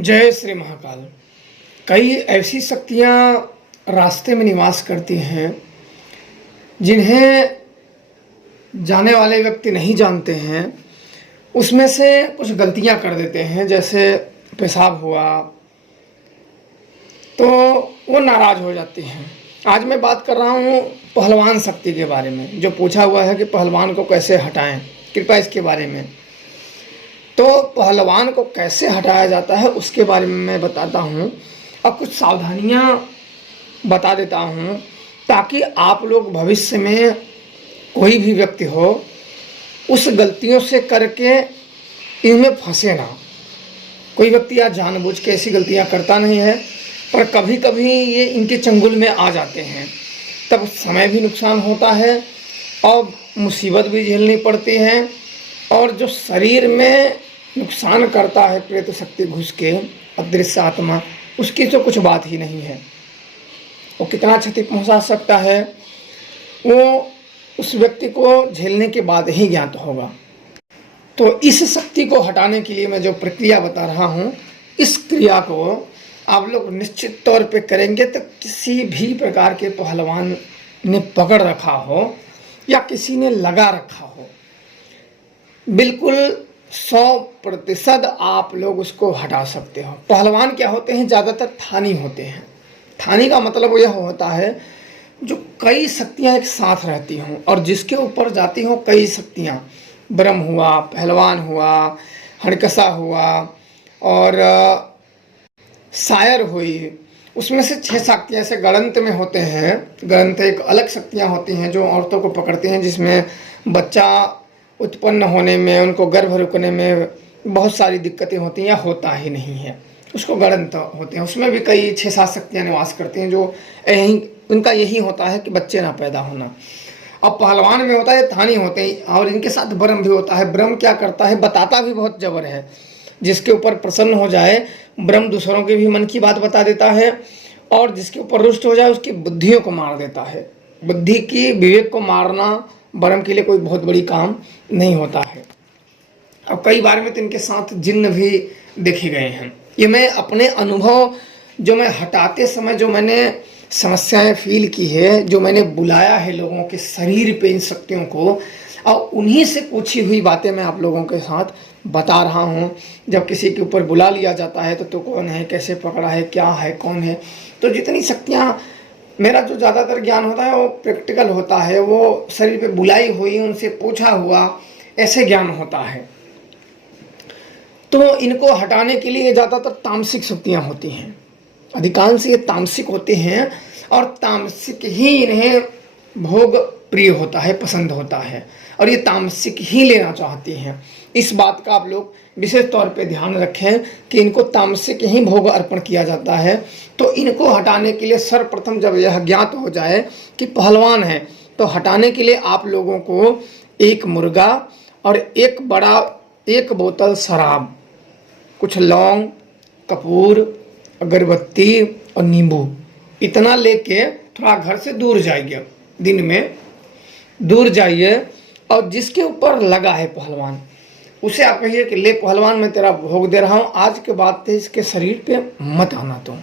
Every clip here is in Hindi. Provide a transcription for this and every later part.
जय श्री महाकाल। कई ऐसी शक्तियाँ रास्ते में निवास करती हैं जिन्हें जाने वाले व्यक्ति नहीं जानते हैं। उसमें से कुछ गलतियाँ कर देते हैं, जैसे पेशाब हुआ तो वो नाराज़ हो जाती हैं। आज मैं बात कर रहा हूँ पहलवान शक्ति के बारे में, जो पूछा हुआ है कि पहलवान को कैसे हटाएं। कृपया इसके बारे में, तो पहलवान को कैसे हटाया जाता है उसके बारे में मैं बताता हूँ और कुछ सावधानियाँ बता देता हूँ, ताकि आप लोग भविष्य में कोई भी व्यक्ति हो उस गलतियों से करके इनमें फंसे ना। कोई व्यक्ति आज जानबूझ के ऐसी गलतियाँ करता नहीं है, पर कभी कभी ये इनके चंगुल में आ जाते हैं, तब समय भी नुकसान होता है और मुसीबत भी झेलनी पड़ती है। और जो शरीर में नुकसान करता है प्रेत शक्ति घुस के, अदृश्य आत्मा, उसकी तो कुछ बात ही नहीं है। वो कितना क्षति पहुंचा सकता है वो उस व्यक्ति को झेलने के बाद ही ज्ञात होगा। तो इस शक्ति को हटाने के लिए मैं जो प्रक्रिया बता रहा हूँ, इस क्रिया को आप लोग निश्चित तौर पे करेंगे तो किसी भी प्रकार के पहलवान ने पकड़ रखा हो या किसी ने लगा रखा हो, बिल्कुल 100% आप लोग उसको हटा सकते हो। पहलवान क्या होते हैं? ज़्यादातर थानी होते हैं। थानी का मतलब यह होता है जो कई शक्तियाँ एक साथ रहती हों और जिसके ऊपर जाती हों कई शक्तियाँ। ब्रह्म हुआ, पहलवान हुआ, हड़कसा हुआ और शायर हुई, उसमें से 6 शक्तियाँ ऐसे गणंत में होते हैं। गणंत एक अलग शक्तियाँ होती हैं जो औरतों को पकड़ती हैं, जिसमें बच्चा उत्पन्न होने में, उनको गर्भ रुकने में बहुत सारी दिक्कतें होती हैं या होता ही नहीं है, उसको गणंत होते हैं। उसमें भी कई 6-7 शक्तियाँ निवास करती हैं, जो उनका यही होता है कि बच्चे ना पैदा होना। अब पहलवान में होता है थानी होते हैं और इनके साथ ब्रह्म भी होता है। ब्रह्म क्या करता है? बताता भी बहुत जबर है। जिसके ऊपर प्रसन्न हो जाए ब्रह्म दूसरों के भी मन की बात बता देता है, और जिसके ऊपर रुष्ट हो जाए उसकी बुद्धियों को मार देता है। बुद्धि की, विवेक को मारना ब्रह्म के लिए कोई बहुत बड़ी काम नहीं होता है। और कई बार में तो इनके साथ जिन्न भी देखे गए हैं। ये मैं अपने अनुभव, जो मैं हटाते समय जो मैंने समस्याएं फील की है, जो मैंने बुलाया है लोगों के शरीर पे इन शक्तियों को, और उन्हीं से पूछी हुई बातें मैं आप लोगों के साथ बता रहा हूँ। जब किसी के ऊपर बुला लिया जाता है तो कौन है, कैसे पकड़ा है, क्या है, कौन है, तो जितनी शक्तियाँ, मेरा जो ज़्यादातर ज्ञान होता है वो प्रैक्टिकल होता है, वो शरीर पे बुलाई हुई, उनसे पूछा हुआ ऐसे ज्ञान होता है। तो इनको हटाने के लिए ज़्यादातर तामसिक शक्तियाँ होती हैं। अधिकांश ये तामसिक होते हैं और तामसिक ही इन्हें भोग प्रिय होता है, पसंद होता है, और ये तामसिक ही लेना चाहती हैं। इस बात का आप लोग विशेष तौर पे ध्यान रखें कि इनको तामसिक ही भोग अर्पण किया जाता है। तो इनको हटाने के लिए सर्वप्रथम जब यह ज्ञात हो जाए कि पहलवान है, तो हटाने के लिए आप लोगों को एक मुर्गा और एक बोतल शराब, कुछ लौंग, कपूर, अगरबत्ती और नींबू, इतना लेके थोड़ा घर से दूर जाइए, दिन में दूर जाइए, और जिसके ऊपर लगा है पहलवान उसे आप कहिए कि ले पहलवान, मैं तेरा भोग दे रहा हूँ, आज के बाद से इसके शरीर पे मत आना तुम।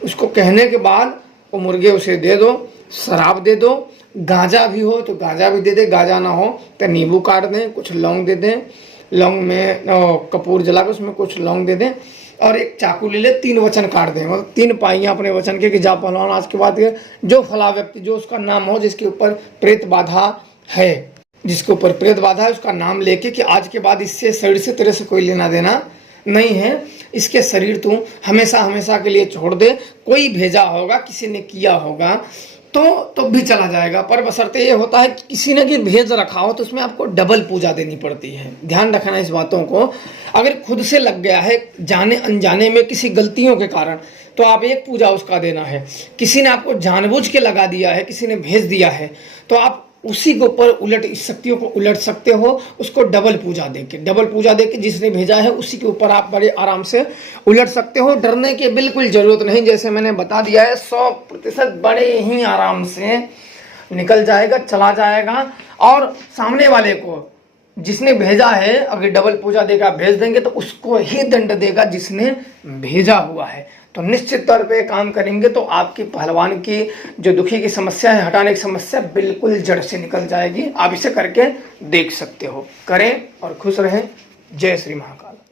उसको कहने के बाद वो मुर्गे उसे दे दो, शराब दे दो, गांजा भी हो तो गांजा भी दे दे, गांजा ना हो तो नींबू काट दें, कुछ लौंग दे दें, लौंग में कपूर जला के उसमें कुछ लौंग दे दें, और एक चाकू ले ले, 3 वचन काट दें, मतलब 3 पाइयाँ अपने वचन के कि जा पहलवान, आज के बाद जो फला व्यक्ति, जो उसका नाम हो, जिसके ऊपर प्रेत बाधा है, जिसके ऊपर प्रेत बाधा है, उसका नाम लेके कि आज के बाद इससे शरीर से तेरे से कोई लेना देना नहीं है, इसके शरीर तू हमेशा हमेशा के लिए छोड़ दे। कोई भेजा होगा, किसी ने किया होगा तो भी चला जाएगा, पर बशर्ते ये होता है कि किसी ने भी भेज रखा हो तो उसमें आपको डबल पूजा देनी पड़ती है। ध्यान रखना इस बातों को। अगर खुद से लग गया है जाने अनजाने में किसी गलतियों के कारण, तो आप एक पूजा उसका देना है। किसी ने आपको जानबूझ के लगा दिया है, किसी ने भेज दिया है, तो आप उसी के ऊपर उलट, इस शक्तियों को उलट सकते हो, उसको डबल पूजा देके जिसने भेजा है उसी के ऊपर आप बड़े आराम से उलट सकते हो। डरने की बिल्कुल ज़रूरत नहीं, जैसे मैंने बता दिया है, 100% बड़े ही आराम से निकल जाएगा, चला जाएगा, और सामने वाले को जिसने भेजा है अगर डबल पूजा देगा भेज देंगे तो उसको ही दंड देगा जिसने भेजा हुआ है। तो निश्चित तौर पे काम करेंगे तो आपकी पहलवान की जो दुखी की समस्या है, हटाने की समस्या बिल्कुल जड़ से निकल जाएगी। आप इसे करके देख सकते हो। करें और खुश रहें। जय श्री महाकाल।